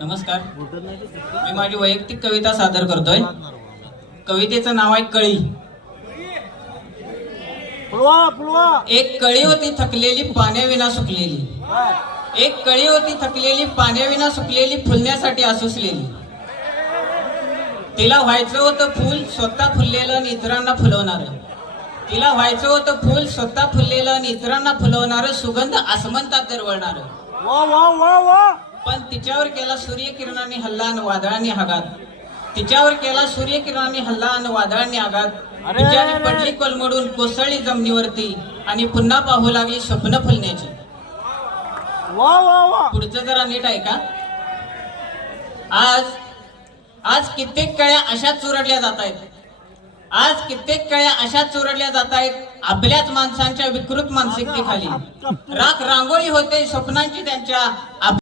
नमस्कार. मी माझी वैयक्तिक कविता सादर करतोय. कवितेचं नाव आहे कळी. एक कळी होती थकलेली पाण्याविना सुकलेली. एक कळी होती थकलेली पाण्याविना सुकलेली, फुलण्यासाठी आसुसलेली. तिला व्हायचं होतं फुल स्वतः फुललेलं आणि इतरांना फुलवणार. तिला व्हायचं होतं फुल स्वतः फुललेलं आणि इतरांना फुलवणार, सुगंध आसमंतात दरवळणार. पण तिच्यावर केला सूर्यकिरणांनी हल्ला आणि वादळांनी आघात. तिच्यावर केला सूर्यकिरणांनी हल्ला आणि वादळांनी आघात. बिचारी पडली कोलमडून कोसळली जमिनीवरती आणि पुन्हा पाहू लागली स्वप्न फुलण्याची. पुढचं जरा नीट आहे का. आज कित्येक कळ्या अशाच चुरडल्या जात आहेत. आज कित्येक कळ्या अशाच चुरडल्या जात आहेत आपल्याच माणसांच्या विकृत मानसिकतेखाली. राख रांगोळी होते स्वप्नांची त्यांच्या.